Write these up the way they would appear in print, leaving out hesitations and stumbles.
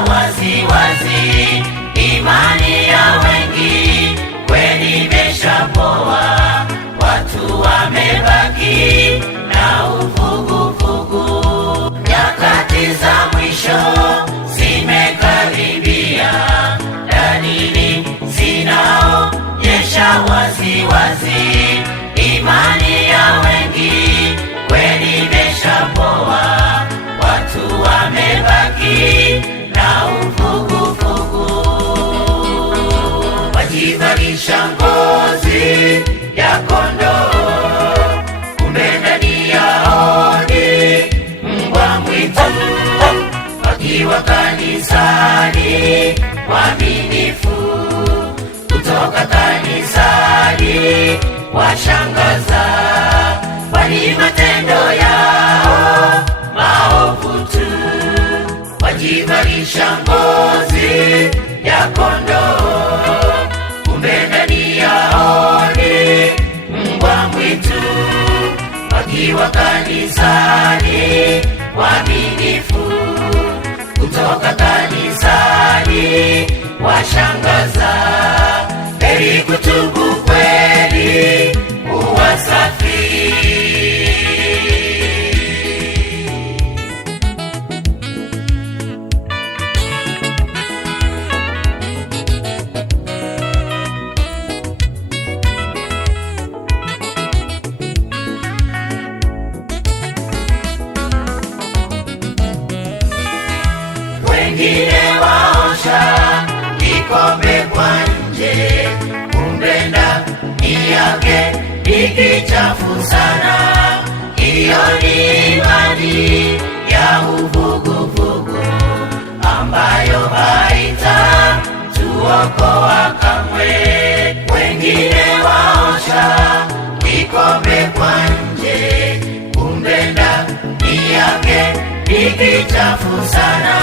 wazi wazi, imani ya wengi kweli imeshapoa, watu wamebaki na uvuguvugu. Nyakati za mwisho zimekaribia, dalili zinaonyesha wazi wazi, imani ya wengi kweli imeshapoa, watu wamebaki na uvuguvugu. Wajivalisha ngozi ya kondoo, kumbe ndani yao ni mbwa mwitu. Wakiwa kanisani waaminifu, kutoka kanisani washangaza, kwani matendo yao maovu tu. Wajivalisha ngozi ya kondoo, kumbe ndani yao ni mbwa mwitu. Wakiwa kanisani waaminifu, kutoka kanisani washangaza. Heri kutubu kweli, kuwa safi. Wengine waosha kikombe kwa nje, kumbe ndani yake ni kichafu sana. Hiyo ni imani ya uvuguvugu ambayo haitatuokoa kamwe. Wengine waosha kikombe kwa nje, kumbe ndani yake ni kichafu sana.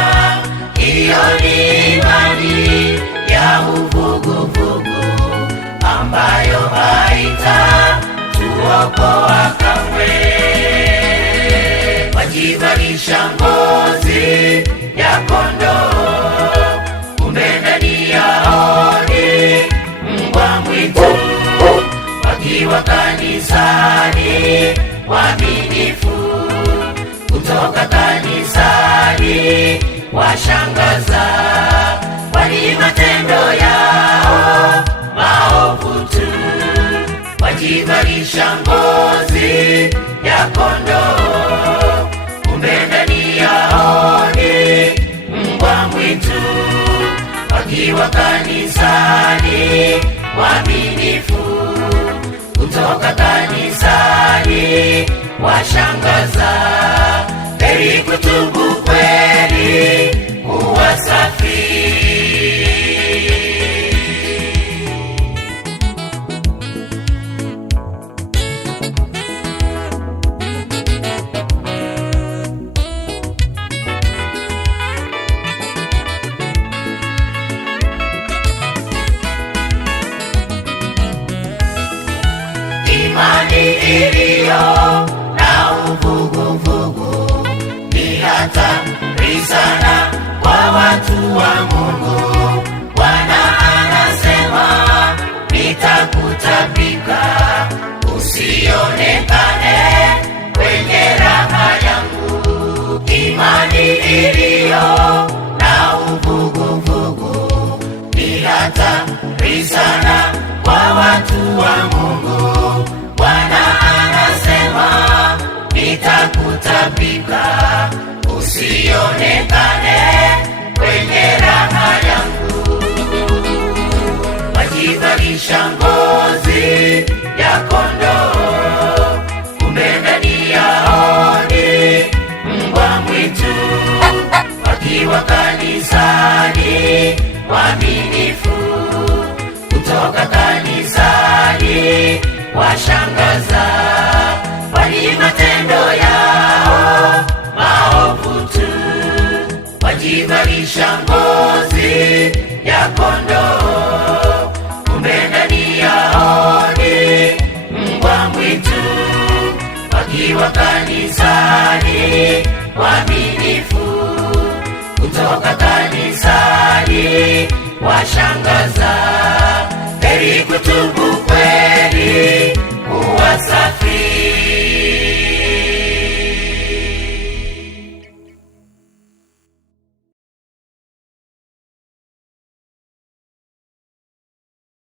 Hiyo ni imani ya uvuguvugu ambayo haitatuokoa kamwe. Wajivalisha ngozi ya kondoo, kumbe ndani yao ni mbwa mwitu. Wakiwa kanisani waaminifu, kutoka kanisani washangaza, kwani matendo yao maovu tu. Wajivalisha ngozi ya kondoo, kumbe ndani yao ni mbwa mwitu. Wakiwa kanisani waaminifu, kutoka kanisani washangaza. Heri kutubu kweli, kuwa safi. Imani iliyo na uvuguvugu ni hatari sana kwa watu wa Mungu. Bwana anasema, nitakutapika usionekane kwenye raha yangu. Imani iliyo na uvuguvugu ni hatari sana kwa watu wa Mungu. Bwana anasema, nitakutapika usionekane kwenye raha yangu. Wajivalisha ngozi ya kondoo, kumbe ndani yao ni mbwa mwitu. Wakiwa kanisani waaminifu, kutoka kanisani washangaza, kwani matendo yao maovu tu. Wajivalisha ngozi ya kondoo, kumbe ndani yao ni mbwa mwitu. Wakiwa kanisani waaminifu, kutoka kanisani washangaza, heri kutubu